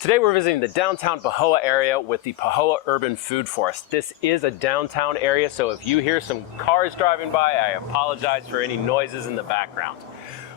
Today we're visiting the downtown Pahoa area with the Pahoa Urban Food Forest. This is a downtown area, so if you hear some cars driving by, I apologize for any noises in the background.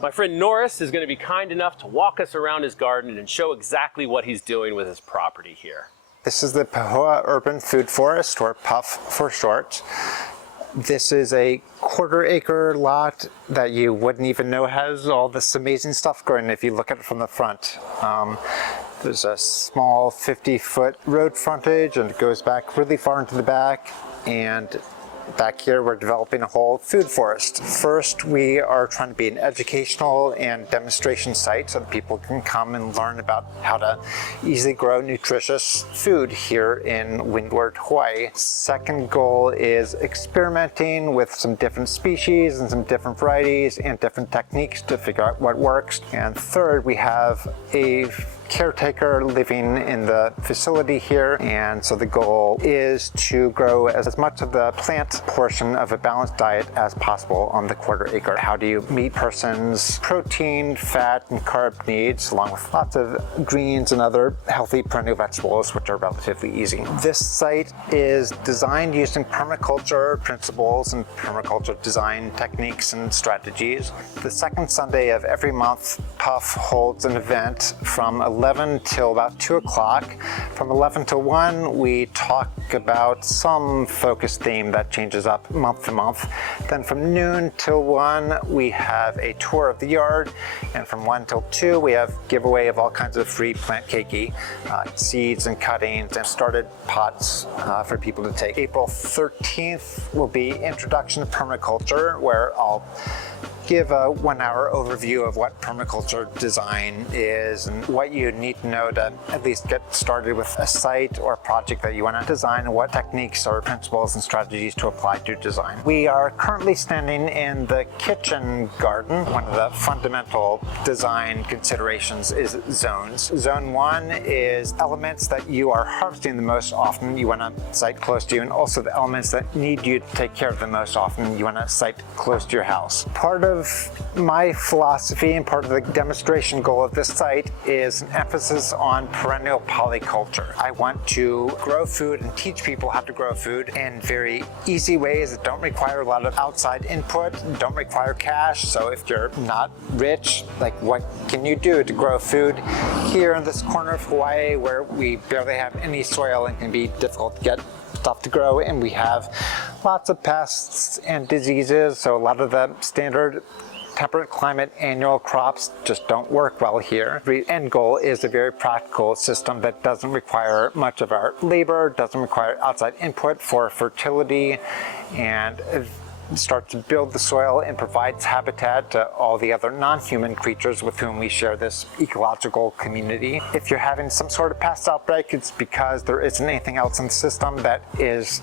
My friend Norris is going to be kind enough to walk us around his garden and show exactly what he's doing with his property here. This is the Pahoa Urban Food Forest, or PUF for short. This is a quarter-acre lot that you wouldn't even know has all this amazing stuff growing if you look at it from the front. There's a small 50-foot road frontage, and it goes back really far into the back. And back here, we're developing a whole food forest. First, we are trying to be an educational and demonstration site so that people can come and learn about how to easily grow nutritious food here in Windward, Hawaii. Second goal is experimenting with some different species and some different varieties and different techniques to figure out what works. And third, we have a caretaker living in the facility here, and so the goal is to grow as much of the plant portion of a balanced diet as possible on the quarter acre. How do you meet person's protein, fat, and carb needs, along with lots of greens and other healthy perennial vegetables, which are relatively easy. This site is designed using permaculture principles and permaculture design techniques and strategies. The second Sunday of every month, PUF holds an event from 11 till about 2 o'clock. From 11 to 1, we talk about some focus theme that changes up month to month. Then from noon till 1, we have a tour of the yard. And from 1 till 2, we have giveaway of all kinds of free plant keiki, seeds and cuttings and started pots for people to take. April 13th will be Introduction to Permaculture, where I'll give a 1-hour overview of what permaculture design is and what you need to know to at least get started with a site or project that you want to design, and what techniques or principles and strategies to apply to design. We are currently standing in the kitchen garden. One of the fundamental design considerations is zones. Zone 1 is elements that you are harvesting the most often you want to site close to you, and also the elements that need you to take care of the most often you want to site close to your house. Part of my philosophy and part of the demonstration goal of this site is an emphasis on perennial polyculture. I want to grow food and teach people how to grow food in very easy ways that don't require a lot of outside input, don't require cash. So if you're not rich, like, what can you do to grow food here in this corner of Hawaii where we barely have any soil and can be difficult to get stuff to grow, and we have lots of pests and diseases, so a lot of the standard temperate climate annual crops just don't work well here. The end goal is a very practical system that doesn't require much of our labor, doesn't require outside input for fertility, and starts to build the soil and provides habitat to all the other non-human creatures with whom we share this ecological community. If you're having some sort of pest outbreak, it's because there isn't anything else in the system that is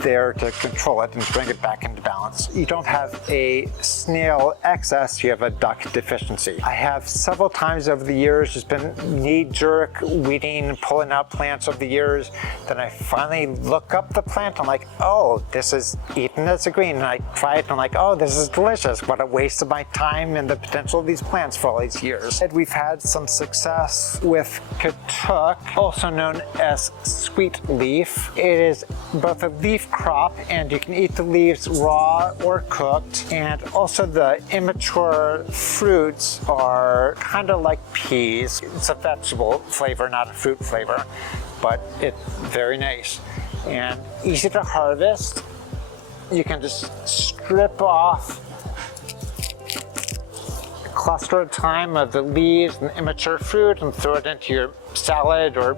there to control it and bring it back into balance. You don't have a snail excess, you have a duck deficiency. I have several times over the years just been knee-jerk weeding, pulling out plants over the years. Then I finally look up the plant, I'm like, oh, this is eaten as a green. And I try it and I'm like, oh, this is delicious. What a waste of my time and the potential of these plants for all these years. And we've had some success with katuk, also known as sweet leaf. It is both a leaf crop, and you can eat the leaves raw or cooked. And also the immature fruits are kind of like peas. It's a vegetable flavor, not a fruit flavor, but it's very nice and easy to harvest. You can just strip off a cluster at a time of the leaves and immature fruit and throw it into your salad or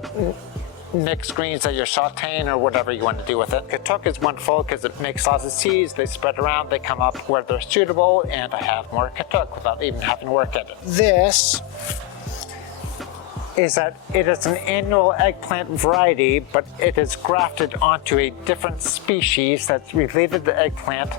mixed greens that you're sauteing or whatever you want to do with it. Katuk is wonderful because it makes lots of seeds. They spread around, they come up where they're suitable, and I have more katuk without even having to work at it. This is that it is an annual eggplant variety, but it is grafted onto a different species that's related to eggplant,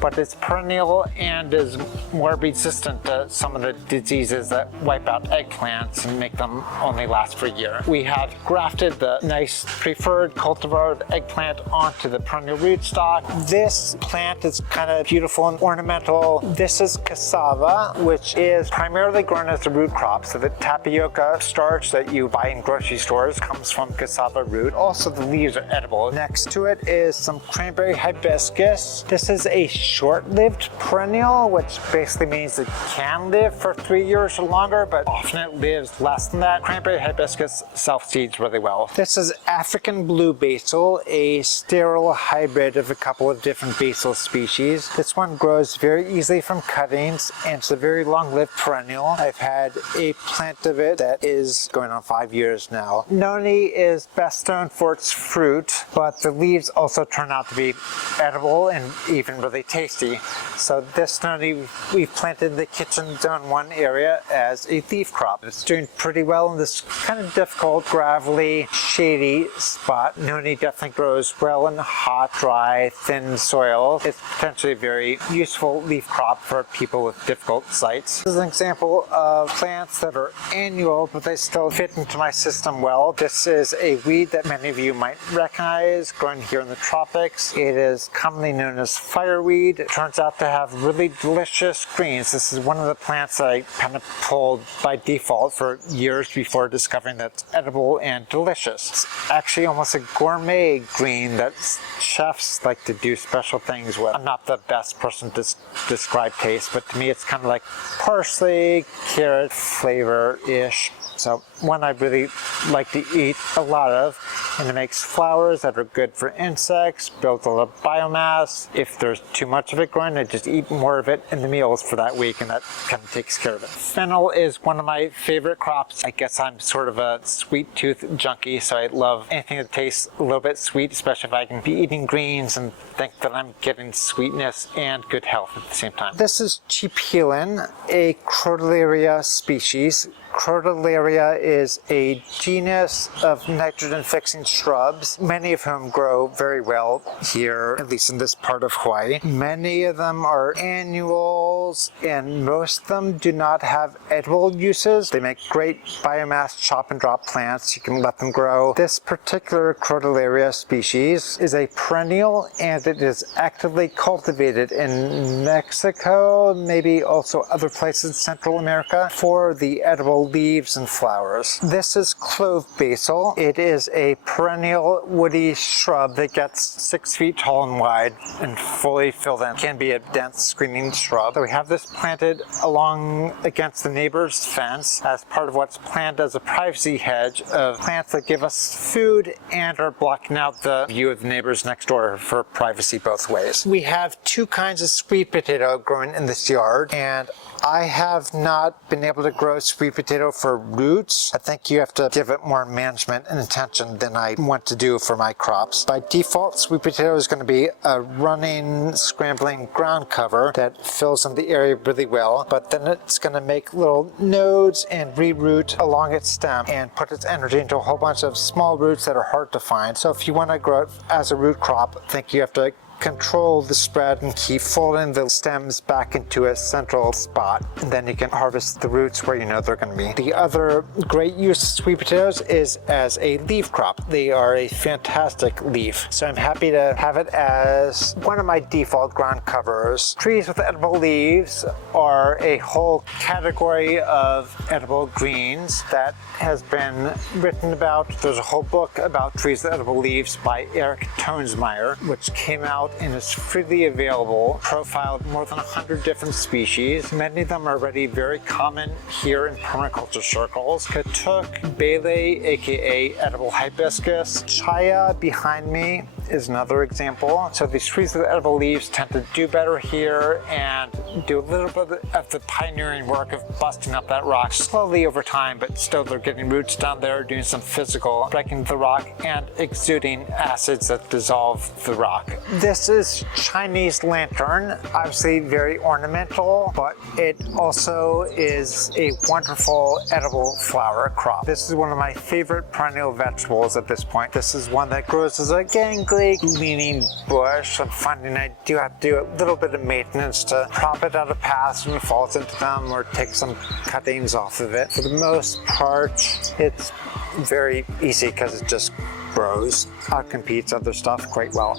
but it's perennial and is more resistant to some of the diseases that wipe out eggplants and make them only last for a year. We have grafted the nice preferred cultivar eggplant onto the perennial rootstock. This plant is kind of beautiful and ornamental. This is cassava, which is primarily grown as a root crop, so the tapioca starch starch that you buy in grocery stores comes from cassava root. Also, the leaves are edible. Next to it is some cranberry hibiscus. This is a short-lived perennial, which basically means it can live for 3 years or longer, but often it lives less than that. Cranberry hibiscus self-seeds really well. This is African blue basil, a sterile hybrid of a couple of different basil species. This one grows very easily from cuttings, and it's a very long-lived perennial. I've had a plant of it that is going on 5 years now. Noni is best known for its fruit, but the leaves also turn out to be edible and even really tasty. So this noni we've planted in the kitchen zone 1 area as a leaf crop. It's doing pretty well in this kind of difficult, gravelly, shady spot. Noni definitely grows well in hot, dry, thin soil. It's potentially a very useful leaf crop for people with difficult sites. This is an example of plants that are annual, but they still fit into my system well. This is a weed that many of you might recognize, growing here in the tropics. It is commonly known as fireweed. It turns out to have really delicious greens. This is one of the plants that I kind of pulled by default for years before discovering that it's edible and delicious. It's actually almost a gourmet green that chefs like to do special things with. I'm not the best person to describe taste, but to me it's kind of like parsley, carrot flavor-ish. So one I really like to eat a lot of, and it makes flowers that are good for insects, builds a lot of biomass. If there's too much of it growing, I just eat more of it in the meals for that week, and that kind of takes care of it. Fennel is one of my favorite crops. I guess I'm sort of a sweet tooth junkie, so I love anything that tastes a little bit sweet, especially if I can be eating greens and think that I'm getting sweetness and good health at the same time. This is Chipilin, a Crotalaria species. Crotalaria is a genus of nitrogen-fixing shrubs, many of whom grow very well here, at least in this part of Hawaii. Many of them are annuals, and most of them do not have edible uses. They make great biomass chop and drop plants. You can let them grow. This particular Crotalaria species is a perennial, and it is actively cultivated in Mexico, maybe also other places in Central America, for the edible leaves and flowers. This is clove basil. It is a perennial woody shrub that gets 6 feet tall and wide and fully filled in. It can be a dense screening shrub. So we have this planted along against the neighbor's fence as part of what's planned as a privacy hedge of plants that give us food and are blocking out the view of the neighbors next door for privacy both ways. We have 2 kinds of sweet potato growing in this yard, and I have not been able to grow sweet potato for roots. I think you have to give it more management and attention than I want to do for my crops. By default, sweet potato is going to be a running, scrambling ground cover that fills in the area really well, but then it's going to make little nodes and reroot along its stem and put its energy into a whole bunch of small roots that are hard to find. So if you want to grow it as a root crop, I think you have to control the spread and keep folding the stems back into a central spot, and then you can harvest the roots where you know they're going to be. The other great use of sweet potatoes is as a leaf crop. They are a fantastic leaf, so I'm happy to have it as one of my default ground covers. Trees with edible leaves are a whole category of edible greens that has been written about. There's a whole book about trees with edible leaves by Eric Tonesmeyer, which came out and is freely available, profiled more than 100 different species. Many of them are already very common here in permaculture circles. Katuk, Bele, aka edible hibiscus. Chaya behind me is another example. So these trees with edible leaves tend to do better here and do a little bit of the pioneering work of busting up that rock slowly over time, but still they're getting roots down there, doing some physical breaking the rock and exuding acids that dissolve the rock. This is Chinese lantern, obviously very ornamental, but it also is a wonderful edible flower crop. This is one of my favorite perennial vegetables at this point. This is one that grows as a gangly, leaning bush. I'm finding I do have to do a little bit of maintenance to prop it out of paths when it falls into them or take some cuttings off of it. For the most part, it's very easy because it just grows, outcompetes other stuff quite well.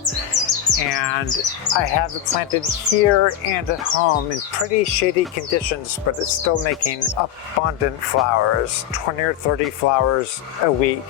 And I have it planted here and at home in pretty shady conditions, but it's still making abundant flowers, 20 or 30 flowers a week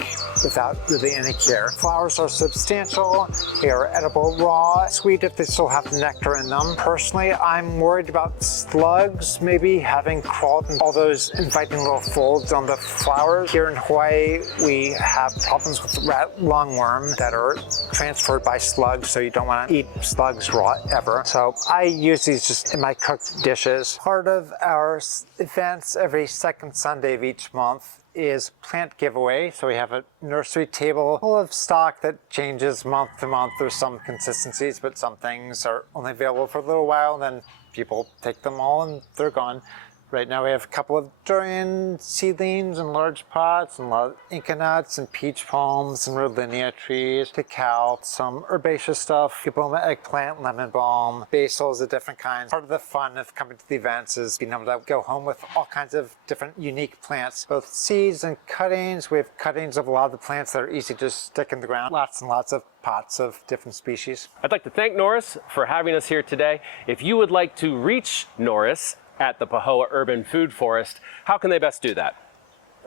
without really any care. Flowers are substantial, they are edible raw, sweet if they still have nectar in them. Personally, I'm worried about slugs maybe having crawled in all those inviting little folds on the flowers. Here in Hawaii, we have problems with rat lungworm that are transferred by slugs, so you don't want to eat slugs raw ever. So I use these just in my cooked dishes. Part of our events every second Sunday of each month is plant giveaway. So we have a nursery table full of stock that changes month to month. There's some consistencies, but some things are only available for a little while, and then people take them all and they're gone. Right now we have a couple of durian seedlings in large pots, and a lot of Inca nuts and peach palms and rhodiola trees, cacao, some herbaceous stuff, gaboma eggplant, lemon balm, basils of different kinds. Part of the fun of coming to the events is being able to go home with all kinds of different unique plants, both seeds and cuttings. We have cuttings of a lot of the plants that are easy to stick in the ground. Lots and lots of pots of different species. I'd like to thank Norris for having us here today. If you would like to reach Norris at the Pahoa Urban Food Forest, how can they best do that?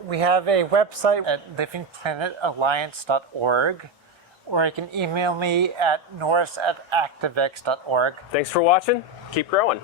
We have a website at livingplanetalliance.org, or you can email me at norris@activex.org. Thanks for watching. Keep growing.